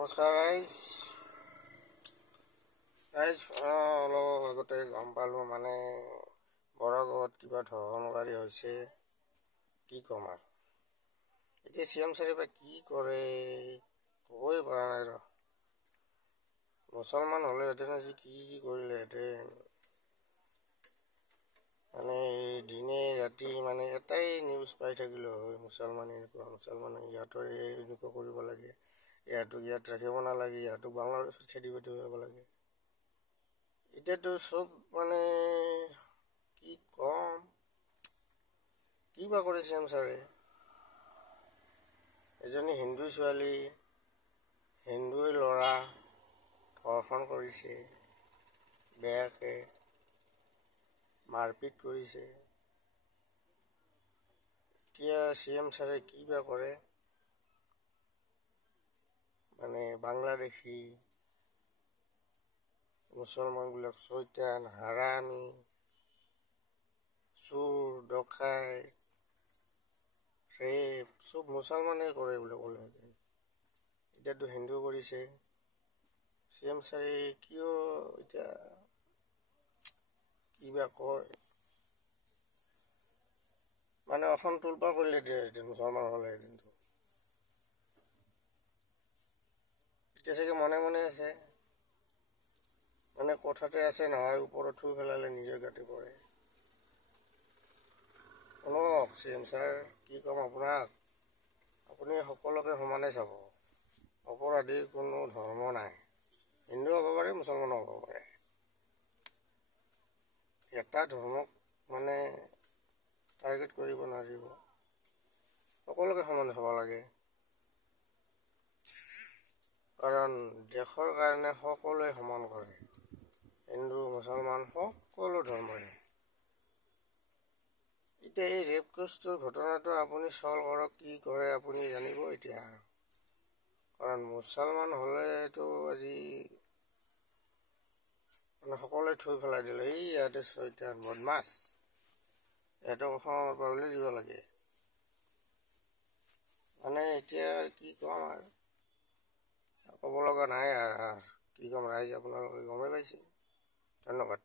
নমস্কাৰ ৰাইজ অলপ আগতে গম পালোঁ মানে বৰাগত কিবা ধৰণকাৰী হৈছে। কি ক'ম আৰু এতিয়া CM ছাৰে বা কি কৰে ক'বই পৰা নাই। মুছলমান হ'লেহেঁতেন আজি কি কৰিলেহেঁতেন, মানে দিনে ৰাতি মানে এটাই নিউজ পাই থাকিলোঁ হয়, মুছলমান এনেকুৱা, মুছলমান ইহঁতৰ এনেকুৱা কৰিব লাগে, ইহঁতক ইয়াত ৰাখিব নালাগে, ইহঁতক বাংলাদেশত খেদি পঠিয়াব লাগে। এতিয়াতো চব মানে কি ক'ম, কি বা কৰে CM ছাৰে। এজনী হিন্দু ছোৱালী, হিন্দুৱে ল'ৰা ধৰ্ষণ কৰিছে, বেয়াকৈ মাৰপিট কৰিছে। এতিয়া CM ছাৰে কি বা কৰে, মানে বাংলাদেশী মুছলমানবিলাক চৈতান, হাৰামি, চোৰ, ডকাইত, ৰেপ চব মুছলমানে কৰে বুলি ক'লেহেঁতেন। এতিয়াতো হিন্দু কৰিছে। CM ছাৰে কিয় এতিয়া কিবা কয়, মানে অসম তোলপা কৰিলে দিয়ে মুছলমান হ'লেহেঁতেন। এতিয়া চাগে মনে মনে আছে, মানে কথাতে আছে নহয়, ওপৰত থুই পেলালে নিজৰ গাতে পৰে। শুনক CM ছাৰ, কি ক'ম আপোনাক, আপুনি সকলোকে সমানে চাব। অপৰাধীৰ কোনো ধৰ্ম নাই, হিন্দু হ'ব পাৰে, মুছলমানো হ'ব পাৰে। এটা ধৰ্মক মানে টাৰ্গেট কৰিব নোৱাৰিব, সকলোকে সমানে চাব লাগে। কাৰণ দেশৰ কাৰণে সকলোৱে সমান কৰে, হিন্দু মুছলমান সকলো ধৰ্মই। এতিয়া এই ৰেপ কেছটোৰ ঘটনাটো আপুনি চল্ভ কৰক, কি কৰে আপুনি জানিব এতিয়া। কাৰণ মুছলমান হ'লেতো আজি মানে সকলোৱে থৈ পেলাই দিলে, এই ইয়াতে চৈতান বদমাছ, ইহঁতক অসমৰ পৰা উলিয়াই দিব লাগে। মানে এতিয়া কি ক'ম আৰু, ক'ব লগা নাই আৰু কি ক'ম, ৰাইজ আপোনালোকে গমেই পাইছে। ধন্যবাদ।